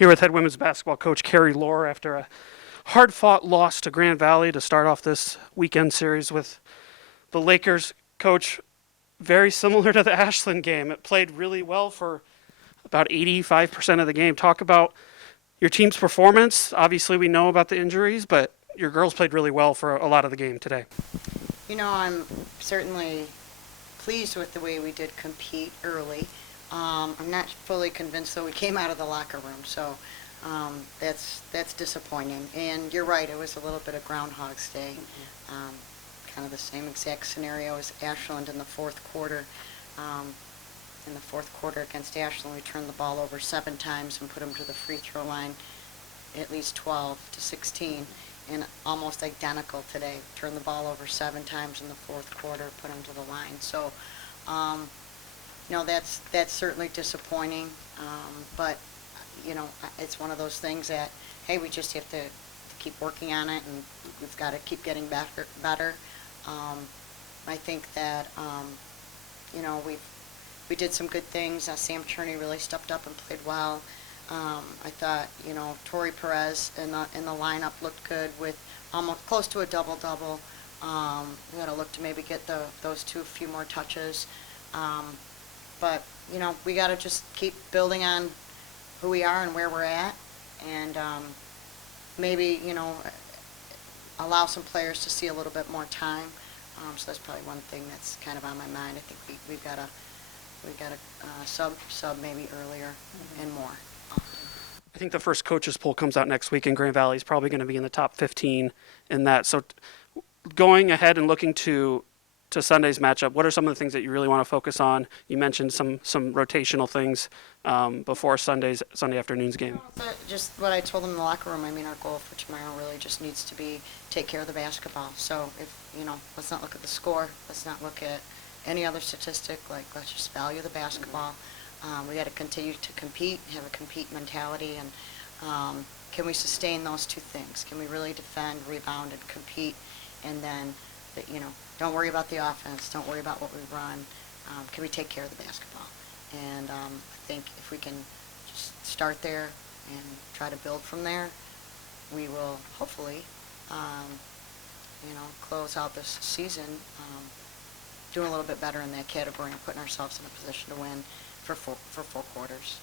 Here with head women's basketball coach Carrie Lohr after a hard-fought loss to Grand Valley to start off this weekend series with the Lakers. Coach, very similar to the Ashland game. It played really well for about 85% of the game. Talk about your team's performance. Obviously, we know about the injuries, but your girls played really well for a lot of the game today. I'm certainly pleased with the way we did compete early. I'm not fully convinced, though. We came out of the locker room, so that's disappointing. And you're right, it was a little bit of Groundhog's Day. Kind of the same exact scenario as Ashland in the fourth quarter. In the fourth quarter against Ashland, we turned the ball over 7 times and put them to the free throw line at least 12 to 16. And almost identical today. Turned the ball over 7 times in the fourth quarter, put them to the line. So, that's certainly disappointing. But, it's one of those things that, hey, we just have to keep working on it, and we've got to keep getting better. I think that, we did some good things. Sam Cherney really stepped up and played well. I thought, Tori Perez in the lineup looked good with almost close to a double-double. We got to look to maybe get those few more touches. But, we got to just keep building on who we are and where we're at, and maybe, allow some players to see a little bit more time. So that's probably one thing that's kind of on my mind. I think we've got to sub maybe earlier and more. I think the first coaches poll comes out next week, and Grand Valley is probably going to be in the top 15 in that. So going ahead and looking to Sunday's matchup, what are some of the things that you really want to focus on? You mentioned some rotational things before Sunday afternoon's game. Just what I told them in the locker room. I mean, our goal for tomorrow really just needs to be take care of the basketball. So let's not look at the score. Let's not look at any other statistic. Let's just value the basketball. We got to continue to compete, have a compete mentality, and can we sustain those two things? Can we really defend, rebound, and compete? And then, don't worry about the offense. Don't worry about what we run. Can we take care of the basketball? And I think if we can just start there and try to build from there, we will hopefully, close out this season doing a little bit better in that category and putting ourselves in a position to win for 4 quarters.